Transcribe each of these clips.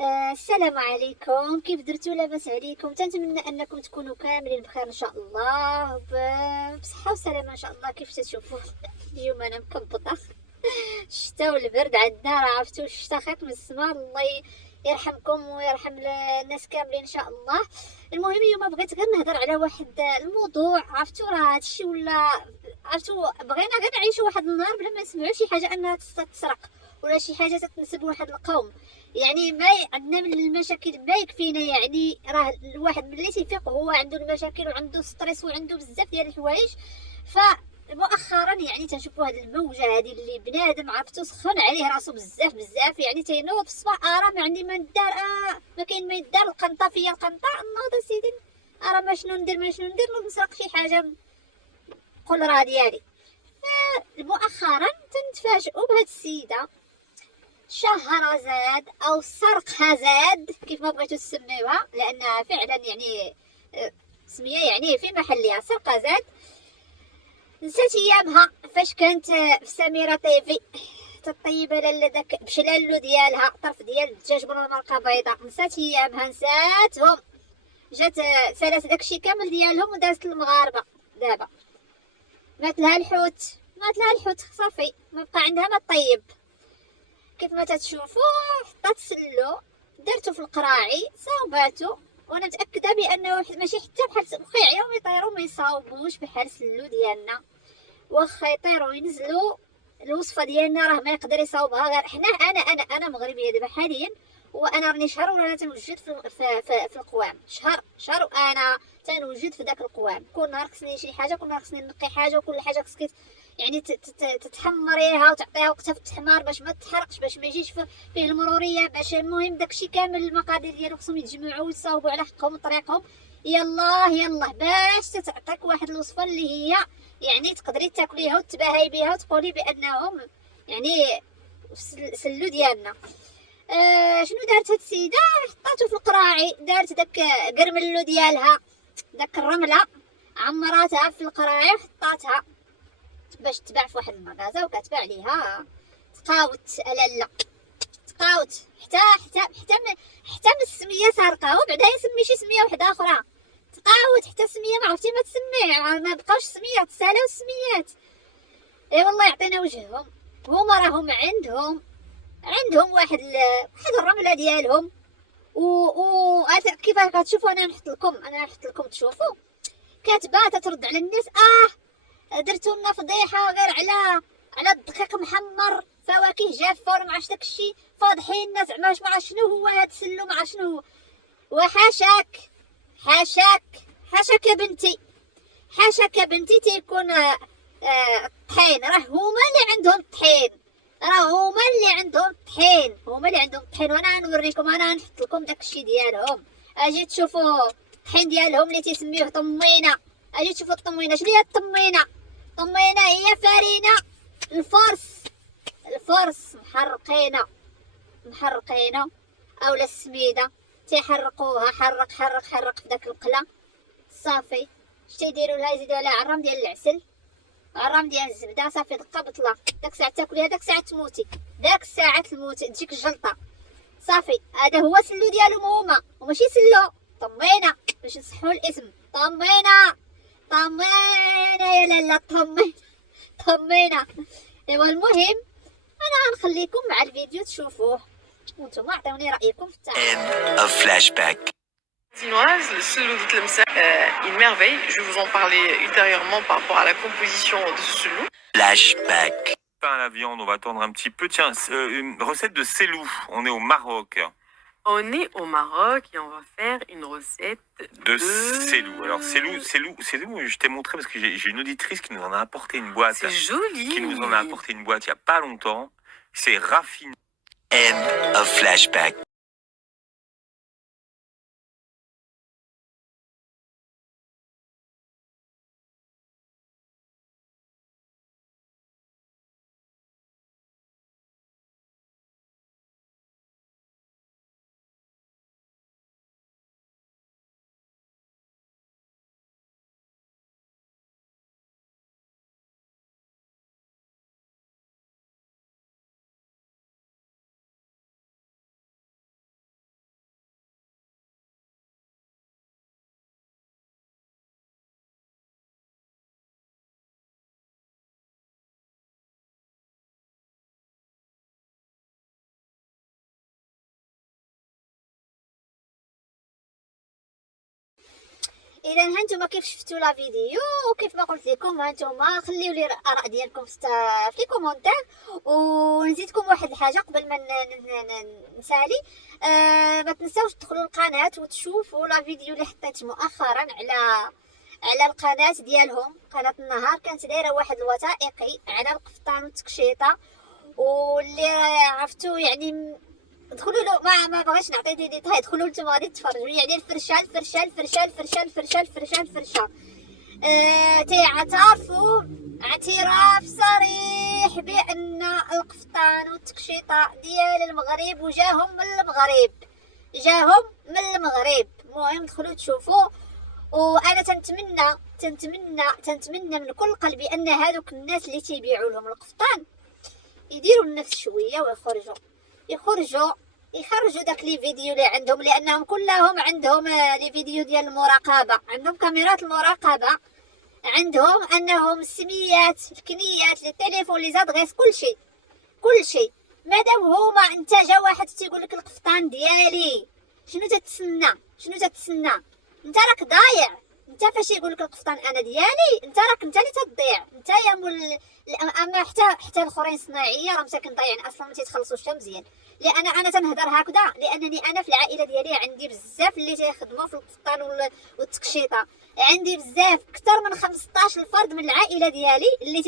السلام عليكم، كيف درتو؟ لاباس عليكم؟ تنتمنى انكم تكونوا كاملين بخير ان شاء الله بصحه وسلامه ان شاء الله. كيف تشوفوا اليوم انا مكبطه. الشتا والبرد عندنا، راه عرفتوا الشتا خيط من السماء. الله يرحمكم ويرحم الناس كاملين ان شاء الله. المهم اليوم بغيت غير نهضر على واحد الموضوع. عرفتوا راه هادشي ولا عرفتوا بغينا غير نعيشوا واحد النهار بلا ما نسمعوا شي حاجه انها تسرق ولا شي حاجه تتنسب لواحد القوم. يعني ما عندنا من المشاكل ما يكفينا. يعني راه الواحد ملي تيفيق هو عنده المشاكل وعنده ستريس وعنده بزاف ديال الحوايج. فمؤخرا يعني تنشوفوا هذه الموجه هذه اللي بنادم عرفتو سخن عليه راسو بزاف بزاف. يعني تينوض في الصباح ما عندي ما ندار، ما كاين ما يدار. القنطه فيا القنطه، نوض سيدي ما شنو ندير نوض نسرق شي حاجه نقول راه ديالي. مؤخرا تنتفاجئوا بهاد السيده شهرزاد او سرقهزاد كيف ما بغيتو تسميوها، لانها فعلا يعني سميه يعني في محلها سرقهزاد. نسات ايامها فاش كانت في سميره تيفي تطيب لاله داك بشلالو ديالها طرف ديال الدجاج بالمرقه بيضاء. نسات ايامها، نساتهم. جات سالات داكشي كامل ديالهم ودازت المغاربه. دابا مات لها الحوت صافي، ما بقى عندها ما طيب. كيف ما تتشوفوا حطات سلو درتو في القراعي صاوباتو، وانا متاكده بانه ماشي حتى بحال واخا يعياو يطيروا ما يصاوبوش بحال سلو ديالنا. واخا يطيروا ينزلوا الوصفه ديالنا راه ما يقدر يصاوبها غير حنا. انا مغربيه دابا حاليا، وانا راني شهر وانا تنوجد في القوام. شهر وانا تنوجد في داك القوام. كل نهار خصني شي حاجه، كل نهار خصني نقي حاجه، وكل حاجه خصك يعني تتحمريها وتعطيها وقتها في التحمار باش ما تحرقش، باش ما يجيش فيه المروريه، باش المهم داكشي كامل المقادير ديالو خصهم يتجمعوا ويصاوبوا على حقهم وطريقهم. يلا باش تتعطيك واحد الوصفه اللي هي يعني تقدري تاكليها وتباهي بها وتقولي بانهم يعني سلو ديالنا. شنو دارت هاد السيده؟ حطاتو في القراعي، دارت داك قرملو ديالها، داك الرمله عمراتها في القراعي وحطاتها باش تباع في واحد المغازه وكتباع ليها. تقاوت لالا، تقاوت حتى من السميه سارقه، وبعدا يسمي شي سميه وحده اخرى. تقاوت حتى السميه ما عرفتي ما تسميه، ما بقاوش سميات، تسالاو السميات. اي والله يعطينا وجههم. هما راهم عندهم واحد الرمله ديالهم. و كيفاش كتشوفوا انا نحط لكم تشوفوا. كاتبه تترد على الناس: درتو لنا فضيحه غير على الدقيق محمر، فواكه جافه ولا معرفش داكشي، فاضحين الناس زعما ما عرف شنو هو هاد السلو، ما عرف شنو هو. وحاشاك حاشاك يا بنتي، حاشاك يا بنتي تيكون الطحين. راه هما اللي عندهم الطحين، وانا نوريكم، انا نحط لكم داكشي ديالهم. اجي تشوفوا الطحين ديالهم اللي تيسميوه طمينه. اجي تشوفوا الطمينه. شنو هي الطمينه؟ الطمينه هي فرينه الفرص محرقينه اولا السميده، تيحرقوها حرق في داك القلا. صافي شتي يديروا لها؟ يزيدوا لها عرام ديال العسل، عرام ديال الزبده. صافي دقه بطله. داك الساعه تاكليها، داك الساعه تموتي، داك الساعه تجيك الجلطه. صافي هذا هو سلو ديالهم هما، وماشي سلو طمينه باش نصحوا الاسم. طمينه يا لالا، طمينه. ايوا المهم انا غنخليكم مع الفيديو تشوفوه وانتم عطيوني رايكم في التعليق. Chinoise, le selou de Tlemcen, une merveille. Je vais vous en parler ultérieurement par rapport à la composition de ce selou. Flashback. Pain à la viande, on va attendre un petit peu. Tiens, une recette de selou. On est au Maroc. On est au Maroc et on va faire une recette de selou. Alors selou, je t'ai montré parce que j'ai une auditrice qui nous en a apporté une boîte. C'est joli. Qui nous en a apporté une boîte il y a pas longtemps. C'est raffiné. End of flashback. اذا هانتوما كيف شفتوا لا فيديو وكيف ما قلت لكم، هانتوما خليو لي الاراء ديالكم في لي كومونتير. ونزيدكم واحد الحاجه قبل ما نسالي، ما تنساوش تدخلوا القناه وتشوفوا لا فيديو اللي حطيت مؤخرا على القناه ديالهم، قناه النهار. كانت دايره واحد الوثائقي على القفطان والتكشيطه، واللي عرفتوا يعني دخلوا له. ما بغيتش نعطي ديتاي، دخلوا نتوما غادي تفرجوا. يعني الفرشال تيعترفوا اعتراف صريح بان القفطان والتكشيطه ديال المغرب وجاهم من المغرب. المهم دخلوا تشوفوا. وانا تنتمنى من كل قلبي ان هذوك الناس اللي تيبيعوا لهم القفطان يديروا النفس شويه ويخرجوا داك لي فيديو اللي عندهم، لانهم كلهم عندهم لي فيديو ديال المراقبه، عندهم كاميرات المراقبه، عندهم انهم السميات، الكنيات، لي تليفون، لي زادغيس، كل شيء. مادام هما انت جا واحد تيقول لك القفطان ديالي، شنو تتسنى؟ انت راك ضايع. انت فاش يقول لك القفطان انا ديالي، انت اللي تضيع. انت يا مول. اما حتى الاخرين صناعيه راه مساكن ضايعين اصلا، ما تيتخلصوش مزيان. لان انا تنهضر هكذا لانني انا في العائله ديالي عندي بزاف اللي تيخدموا في القفطان والتكشيطه. عندي بزاف اكثر من 15 فرد من العائله ديالي اللي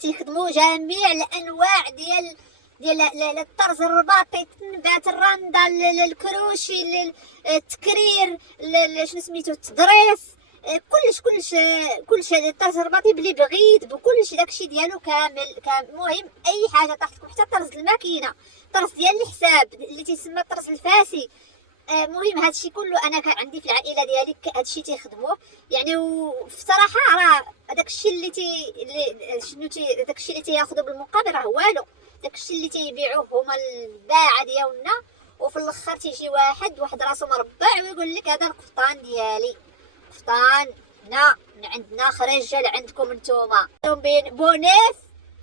تيخدموا جميع الانواع ديال الطرز، الرباط، التنبات، الرنده، الكروشي، التكرير، شنو سميتو، التضريس، كلش الطرز الرباطي بلي بغيت بكلشي، داكشي ديالو كامل. المهم اي حاجه تحتكم، حتى طرز الماكينه، طرز ديال الحساب اللي تيسمى الطرز الفاسي. مهم هادشي كله انا كان عندي في العائله ديالي هادشي تيخدموه يعني. وبصراحه راه داكشي داكشي اللي تياخذوا بالمقابل راه والو. داكشي اللي تيبيعوه هما الباعه ديالنا، وفي الاخر تيجي واحد راسو مربع ويقول لك هذا القفطان ديالي. قفطان من عندنا خرج لعندكم نتوما بونيف.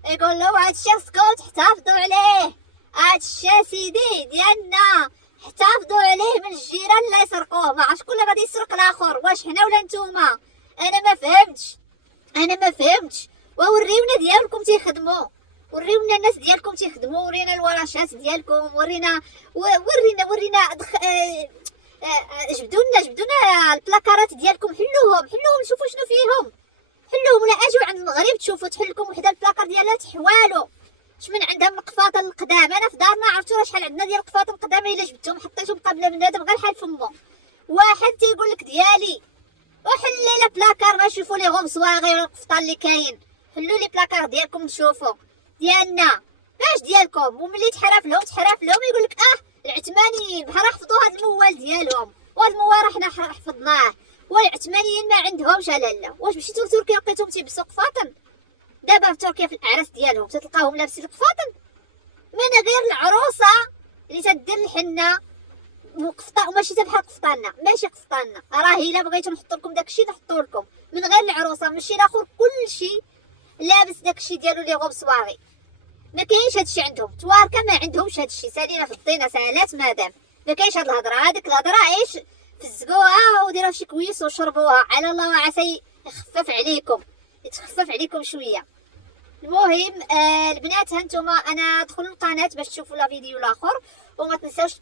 يقول له هادشي خصكم تحتفظوا عليه، هادشي سيدي ديالنا احتفظوا عليه من الجيران لا يسرقوه. ما عرفتش كل غادي يسرق الاخر، واش حنا ولا نتوما؟ انا ما فهمتش. ووريونا ديالكم تيخدموا، وريونا الناس ديالكم تيخدموا، ورينا الورشات ديالكم، ورينا جبدونا البلاكارات ديالكم، حلوهم شوفوا شنو فيهم، حلوهم. ولا اجوا عند المغرب تشوفوا تحل لكم وحده البلاكار ديالها تحوالو. من عندها من القفاطن القدام. انا في دارنا عرفتوا راه شحال عندنا ديال القفاطن القدام، الا جبتهم حطيتهم قبل بنادم غير حال فمو. واحد تيقول لك ديالي، وحلي لا بلاكار ما نشوفوا لي غوم صواغي ولا القفطان اللي كاين. حلوا لي بلاكار ديالكم تشوفوا ديالنا باش ديالكم. وملي تحرف لهم يقول لك العثمانيين بحال حفظوا هذا الموال ديالهم، وهذا الموال راه حنا حفظناه، والعثمانيين ما عندهمش. لا واش مشيتوا لتركيا لقيتهم تيلبسوا قفاطن؟ دابا في تركيا في الاعراس ديالهم تلقاهم لابسين القفاطن، من غير العروسه اللي تدير الحنه وقفطان، وماشي بحال قفطاننا، ماشي قفطاننا. راه الا بغيتو نحط لكم داكشي نحطو لكم من غير العروسه. ماشي الاخر كلشي لابس داكشي ديالو لي غوب صواغي. ما كاينش هادشي عندهم. تواركه ما عندهمش هادشي، سالينا في الطينه سالات مادام ما كاينش هاد الهضره. هذيك الهضره عيش فزقوها وديروها شي كويس وشربوها على الله وعسى يتخفف عليكم شويه. المهم البنات هانتوما انا دخلوا القناه باش تشوفوا لا فيديو الاخر، وما تنساوش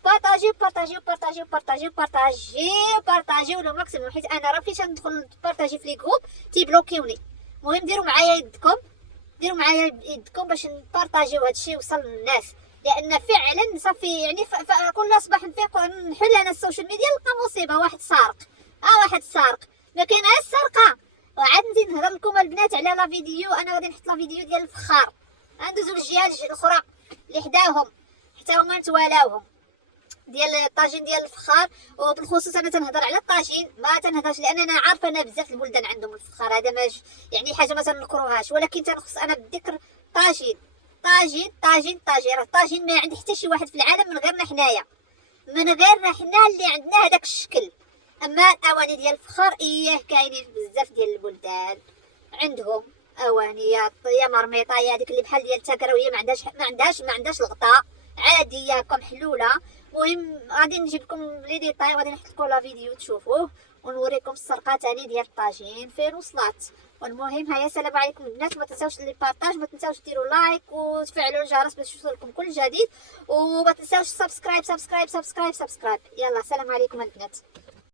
بارطاجيو لو ماكسيموم، حيت انا راه فاش ندخل بارطاجي في لي جروب تيبلوكيوني. المهم ديروا معايا يدكم باش نبارطاجيو هادشي يوصل للناس، لان فعلا صافي يعني كل صباح نفيق نحل انا السوشيال ميديا نلقى مصيبه، واحد سارق ما كاين غير السرقه. وعاد نزيد نهضر لكم البنات على لا فيديو. انا غادي نحط لا فيديو ديال الفخار، غندوزو للجهات الاخرى اللي حداهم حتى هما نتوالاوهم ديال الطاجين ديال الفخار. وبالخصوص انا تنهضر على الطاجين، ما تنهضرش لان انا عارفه انا بزاف البلدان عندهم الفخار هذا، ما يعني حاجه ما تنكروهاش، ولكن تنخص انا بالذكر طاجين. راه الطاجين ما عندي حتى شي واحد في العالم من غيرنا حنايا، حنا اللي عندنا هذاك الشكل. اما الاواني ديال الفخار كاينين بزاف ديال البلدان عندهم اواني يا مرميطه، يا ديك اللي بحال ديال التكره وهي ما عندهاش الغطاء، عاديه كم حلوله المهم غادي نجيب لكم لي ديتاي وغادي نحط لكم لا فيديو تشوفوه ونوريكم السرقه تاني ديال الطاجين فين وصلت. والمهم هيا السلام عليكم البنات، ما تنساوش لي بارطاج، ما تنساوش ديروا لايك وتفعلوا الجرس باش يوصلكم كل جديد، وما تنساوش سبسكرايب. يلا السلام عليكم البنات.